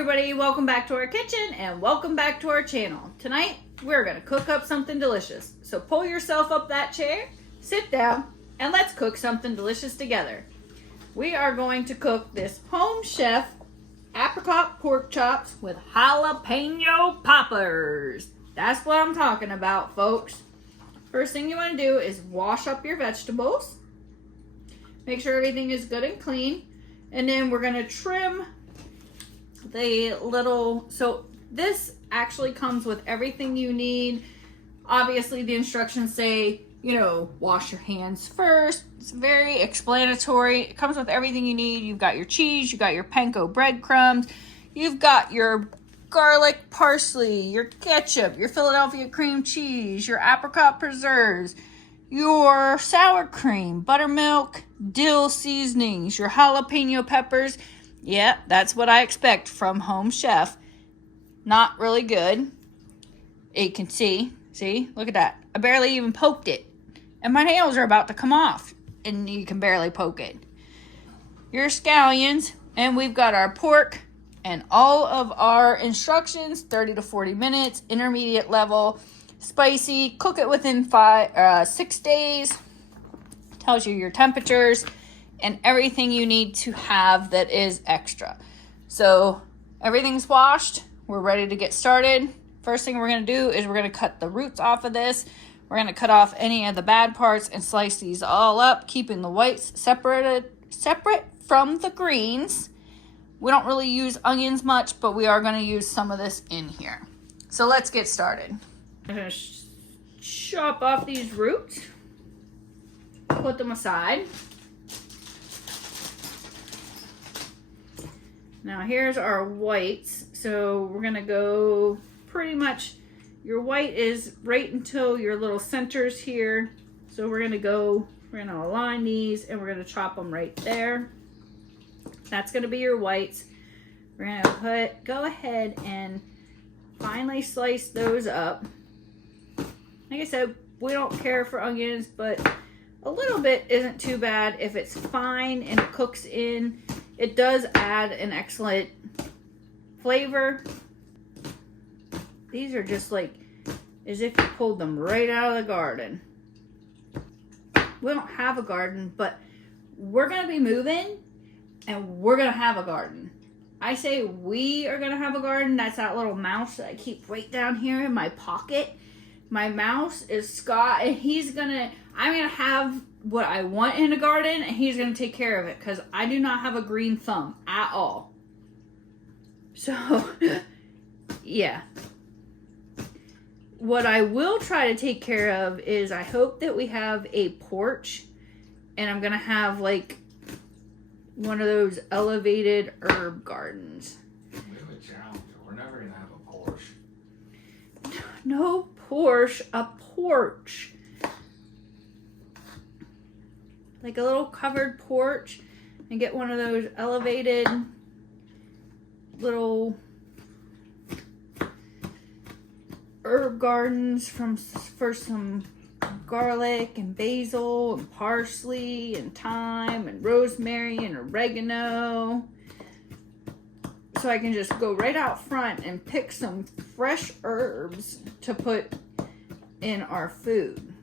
everybody, welcome back to our kitchen and welcome back to our channel. Tonight we're gonna cook up something delicious. So pull yourself up that chair, sit down, and let's cook something delicious together. We are going to cook this home chef apricot pork chops with jalapeno poppers. That's what I'm talking about, folks. First thing you want to do is wash up your vegetables. Make sure everything is good and clean. And then we're gonna trim the little, so this actually comes with everything you need. Obviously the instructions say, wash your hands first. It's very explanatory. It comes with everything you need. You've got your cheese, you've got your panko breadcrumbs, you've got your garlic parsley, your ketchup, your Philadelphia cream cheese, your apricot preserves, your sour cream, buttermilk, dill seasonings, your jalapeno peppers. Yeah, that's what I expect from Home Chef. Not really good. You can see, look at that. I barely even poked it. And my nails are about to come off. And you can barely poke it. Your scallions. And we've got our pork. And all of our instructions, 30 to 40 minutes, intermediate level, spicy. Cook it within 6 days. Tells you your temperatures and everything you need to have that is extra. So everything's washed. We're ready to get started. First thing we're gonna do is we're gonna cut the roots off of this. We're gonna cut off any of the bad parts and slice these all up, keeping the whites separate from the greens. We don't really use onions much, but we are gonna use some of this in here. So let's get started. I'm gonna chop off these roots, put them aside. Now here's our whites. So we're gonna go pretty much, your white is right until your little centers here. So we're gonna align these and we're gonna chop them right there. That's gonna be your whites. We're gonna go ahead and finely slice those up. Like I said, we don't care for onions, but a little bit isn't too bad if it's fine and it cooks in. It does add an excellent flavor. These are just like as if you pulled them right out of the garden. We don't have a garden, but we're gonna be moving and we're gonna have a garden. I say we are gonna have a garden. That's that little mouse that I keep right down here in my pocket. My mouse is Scott, and I'm gonna have what I want in a garden, and he's gonna take care of it because I do not have a green thumb at all. So, yeah. What I will try to take care of is I hope that we have a porch, and I'm gonna have like one of those elevated herb gardens. We have a challenge. We're never gonna have a porch. No Porsche, a porch. Like a little covered porch, and get one of those elevated little herb gardens for some garlic and basil and parsley and thyme and rosemary and oregano. So I can just go right out front and pick some fresh herbs to put in our food.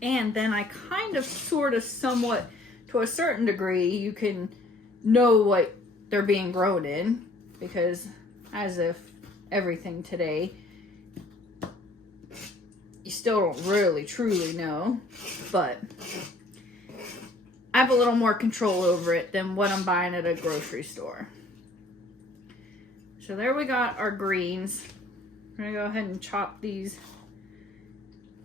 And then I kind of somewhat, to a certain degree, you can know what they're being grown in, because as if everything today, you still don't really truly know, but I have a little more control over it than what I'm buying at a grocery store. So there we got our greens. We're gonna go ahead and chop these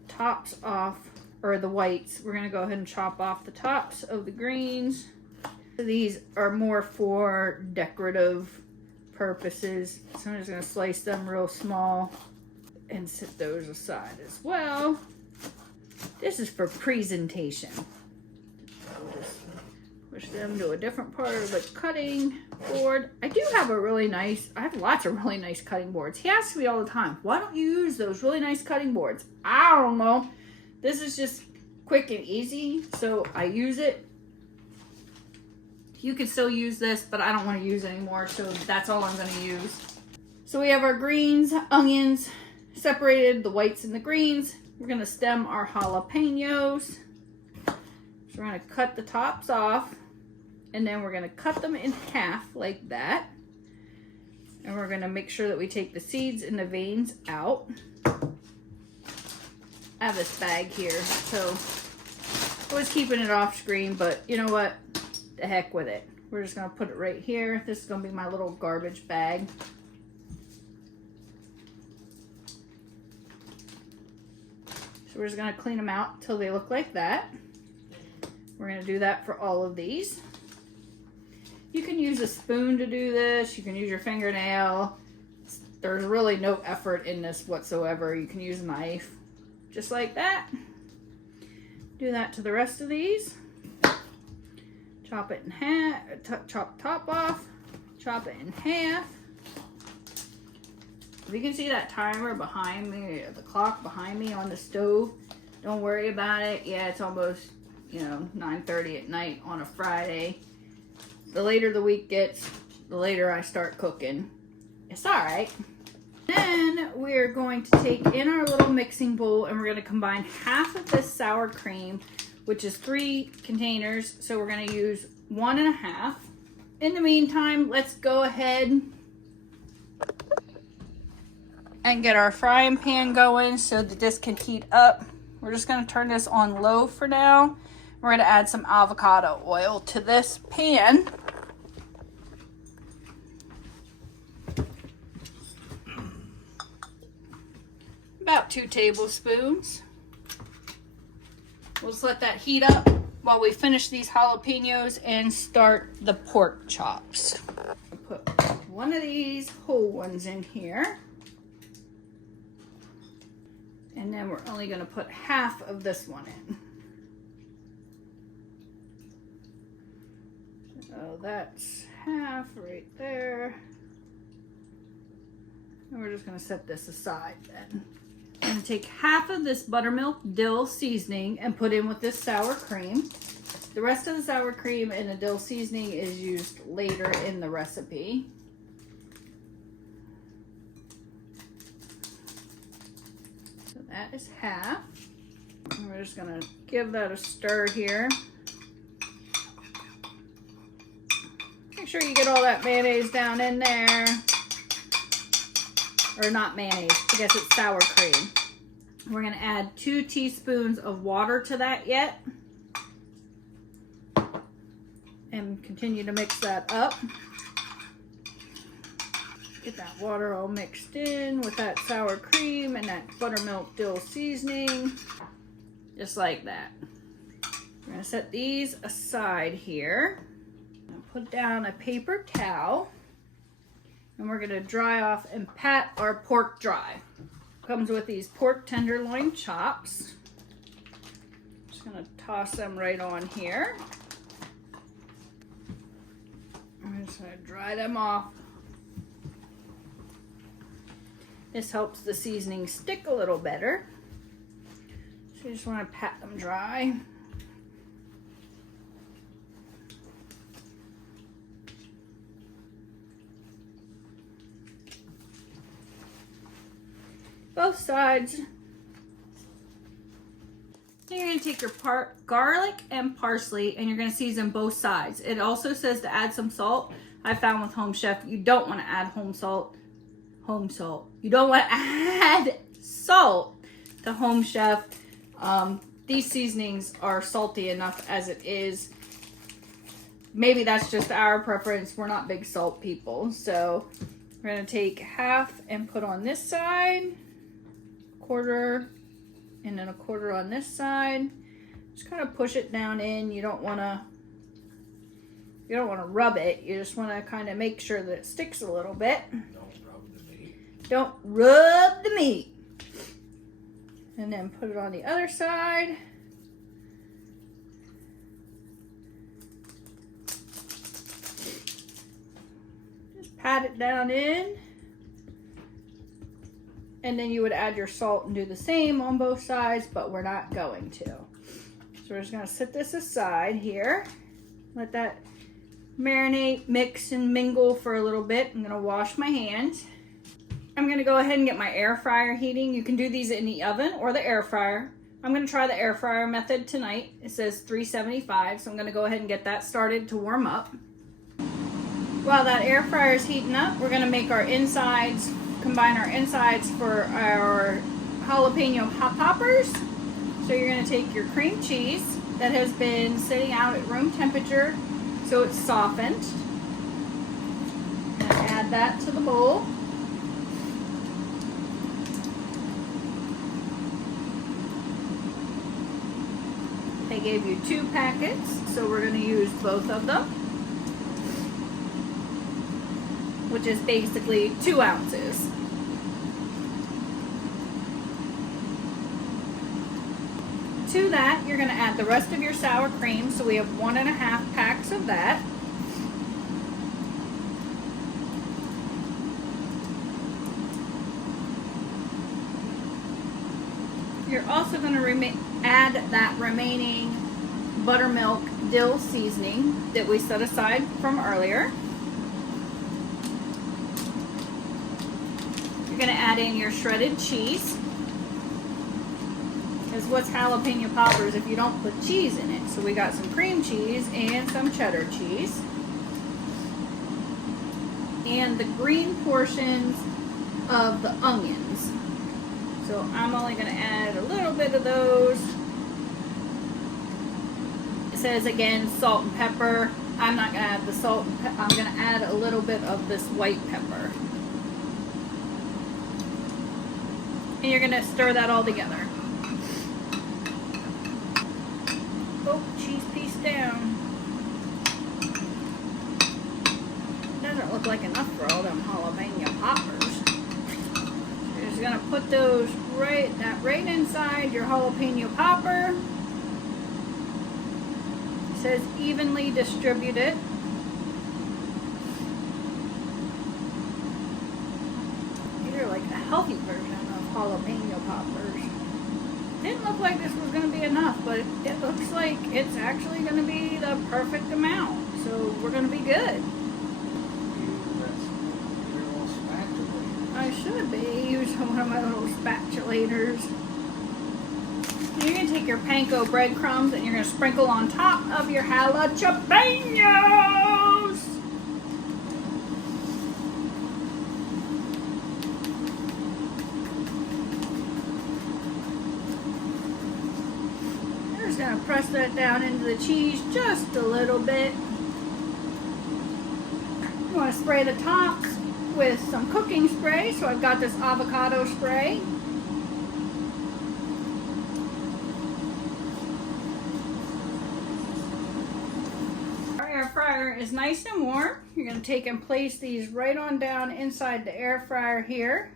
tops off, or the whites. We're gonna go ahead and chop off the tops of the greens. These are more for decorative purposes. So I'm just gonna slice them real small and set those aside as well. This is for presentation. I'll just push them to a different part of the cutting board. I have lots of really nice cutting boards. He asks me all the time, why don't you use those really nice cutting boards? I don't know. This is just quick and easy, so I use it. You can still use this, but I don't want to use it anymore, so that's all I'm going to use. So we have our greens, onions, separated the whites and the greens. We're going to stem our jalapeños. So we're going to cut the tops off, and then we're going to cut them in half like that. And we're going to make sure that we take the seeds and the veins out. I have this bag here, so I was keeping it off screen, but you know what? The heck with it. We're just going to put it right here. This is going to be my little garbage bag. So we're just going to clean them out until they look like that. We're going to do that for all of these. You can use a spoon to do this. You can use your fingernail. There's really no effort in this whatsoever. You can use a knife. Just like that. Do that to the rest of these. Chop it in half. Chop the top off. Chop it in half. If you can see that timer behind me, the clock behind me on the stove, don't worry about it. Yeah, it's almost, 9:30 at night on a Friday. The later the week gets, the later I start cooking. It's all right. Then we're going to take in our little mixing bowl and we're going to combine half of this sour cream, which is 3 containers. So we're going to use 1.5. In the meantime, let's go ahead and get our frying pan going so that this can heat up. We're just going to turn this on low for now. We're going to add some avocado oil to this pan. About 2 tablespoons. We'll just let that heat up while we finish these jalapeños and start the pork chops. I'll put one of these whole ones in here. And then we're only going to put half of this one in. So that's half right there. And we're just going to set this aside then. I'm going to take half of this buttermilk dill seasoning and put in with this sour cream. The rest of the sour cream and the dill seasoning is used later in the recipe. So that is half. And we're just going to give that a stir here. Make sure you get all that mayonnaise down in there. Or not mayonnaise, I guess it's sour cream. We're going to add 2 teaspoons of water to that yet. And continue to mix that up. Get that water all mixed in with that sour cream and that buttermilk dill seasoning. Just like that. We're going to set these aside here. Put down a paper towel. And we're going to dry off and pat our pork dry. Comes with these pork tenderloin chops. Just going to toss them right on here. I'm just going to dry them off. This helps the seasoning stick a little better. So you just want to pat them dry. Both sides. Then you're going to take your garlic and parsley and you're going to season both sides. It also says to add some salt. I found with Home Chef, you don't want to add home salt. You don't want to add salt to Home Chef. These seasonings are salty enough as it is. Maybe that's just our preference. We're not big salt people. So we're going to take half and put on this side. Quarter and then a quarter on this side. Just kind of push it down in. You don't want to rub it. You just want to kind of make sure that it sticks a little bit. Don't rub the meat. Don't rub the meat. And then put it on the other side. Just pat it down in. And then you would add your salt and do the same on both sides, but we're not going to. So we're just going to set this aside here. Let that marinate, mix, and mingle for a little bit. I'm gonna wash my hands. I'm gonna go ahead and get my air fryer heating. You can do these in the oven or the air fryer. I'm gonna try the air fryer method tonight. It says 375, so I'm gonna go ahead and get that started to warm up. While that air fryer is heating up, we're gonna make our insides, combine our insides for our jalapeno poppers. So you're gonna take your cream cheese that has been sitting out at room temperature so it's softened. And add that to the bowl. They gave you 2 packets, so we're going to use both of them, which is basically 2 ounces. To that, you're going to add the rest of your sour cream, so we have 1.5 packs of that. You're also going to add that remaining buttermilk dill seasoning that we set aside from earlier. You're going to add in your shredded cheese. Because what's jalapeno poppers if you don't put cheese in it? So we got some cream cheese and some cheddar cheese. And the green portions of the onions. So I'm only going to add a little bit of those. It says again salt and pepper. I'm not going to add the salt and pepper. I'm going to add a little bit of this white pepper. And you're going to stir that all together. Oh, cheese piece down. Doesn't look like enough for all them jalapeno poppers. You're gonna put those right inside your jalapeno popper. It says evenly distribute it. These are like a healthy version of jalapeno poppers. Didn't look like this was gonna be enough, but it looks like it's actually gonna be the perfect amount. So we're gonna be good. I should be using one of my little spatulators. You're going to take your panko breadcrumbs and you're going to sprinkle on top of your jalapeños. You're just going to press that down into the cheese just a little bit. You want to spray the tops with some cooking spray, so I've got this avocado spray. Our air fryer is nice and warm. You're going to take and place these right on down inside the air fryer here.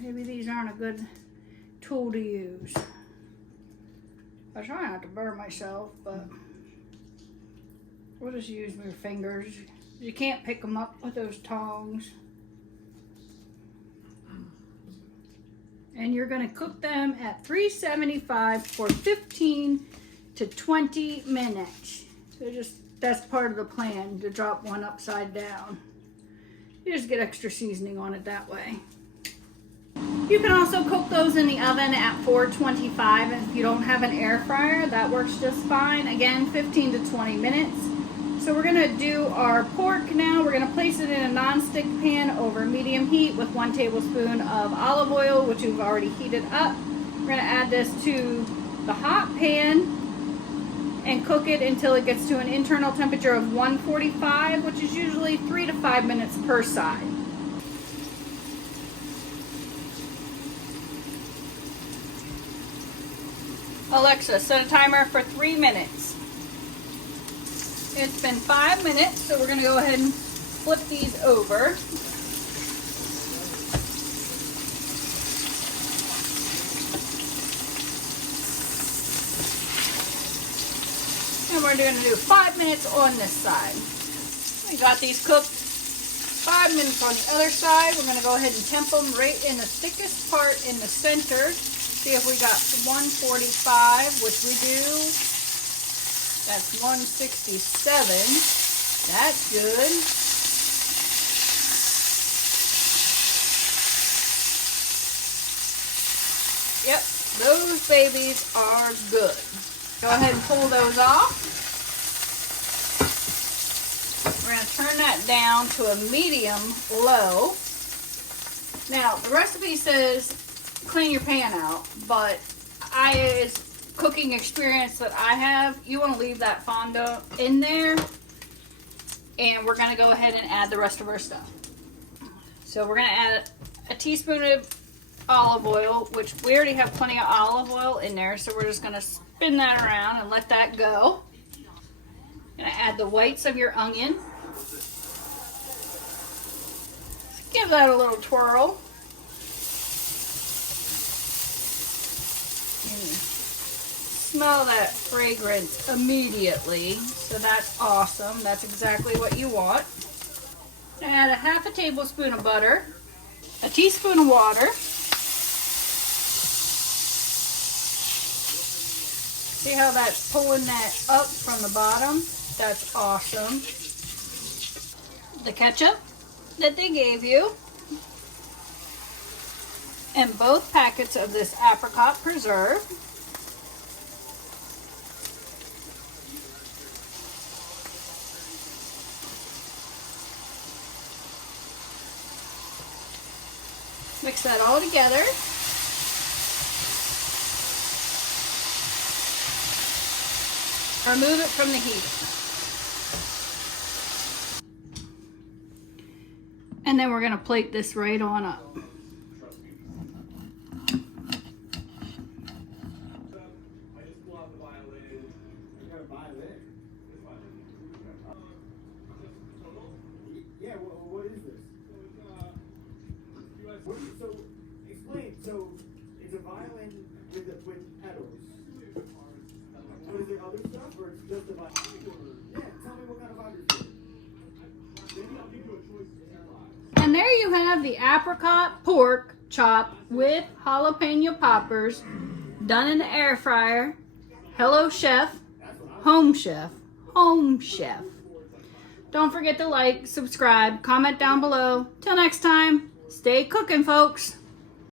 Maybe these aren't a good tool to use. I try not to burn myself, but we'll just use my fingers. You can't pick them up with those tongs. And you're going to cook them at 375 for 15 to 20 minutes. So that's part of the plan, to drop one upside down. You just get extra seasoning on it that way. You can also cook those in the oven at 425. If you don't have an air fryer, that works just fine. Again, 15 to 20 minutes. So we're gonna do our pork now. We're gonna place it in a non-stick pan over medium heat with 1 tablespoon of olive oil, which we've already heated up. We're gonna add this to the hot pan and cook it until it gets to an internal temperature of 145, which is usually 3 to 5 minutes per side. Alexa, set a timer for 3 minutes. It's been 5 minutes, so we're going to go ahead and flip these over. And we're going to do 5 minutes on this side. We got these cooked 5 minutes on the other side. We're going to go ahead and temp them right in the thickest part in the center. See if we got 145, which we do. That's 167. That's good. Yep, those babies are good. Go ahead and pull those off. We're going to turn that down to a medium low. Now, the recipe says clean your pan out, but as cooking experience that I have, you want to leave that fondant in there, and we're going to go ahead and add the rest of our stuff. So we're going to add a teaspoon of olive oil, which we already have plenty of olive oil in there, so we're just going to spin that around and let that go. Going to add the whites of your onion. Give that a little twirl. Smell that fragrance immediately, so that's awesome. That's exactly what you want. Add a half a tablespoon of butter, a teaspoon of water, see how that's pulling that up from the bottom? That's awesome. The ketchup that they gave you, and both packets of this apricot preserve. Mix that all together. Remove it from the heat. And then we're going to plate this right on up. Yeah, what is this? So, explain. So, it's a violin with pedals. What is there other stuff, or it's just a violin? Yeah, tell me what kind of violin it is. Maybe I'll give you a choice. And there you have the apricot pork chop with jalapeno poppers done in the air fryer. Hello, chef. Home chef. Home chef. Don't forget to like, subscribe, comment down below. Till next time, stay cooking, folks.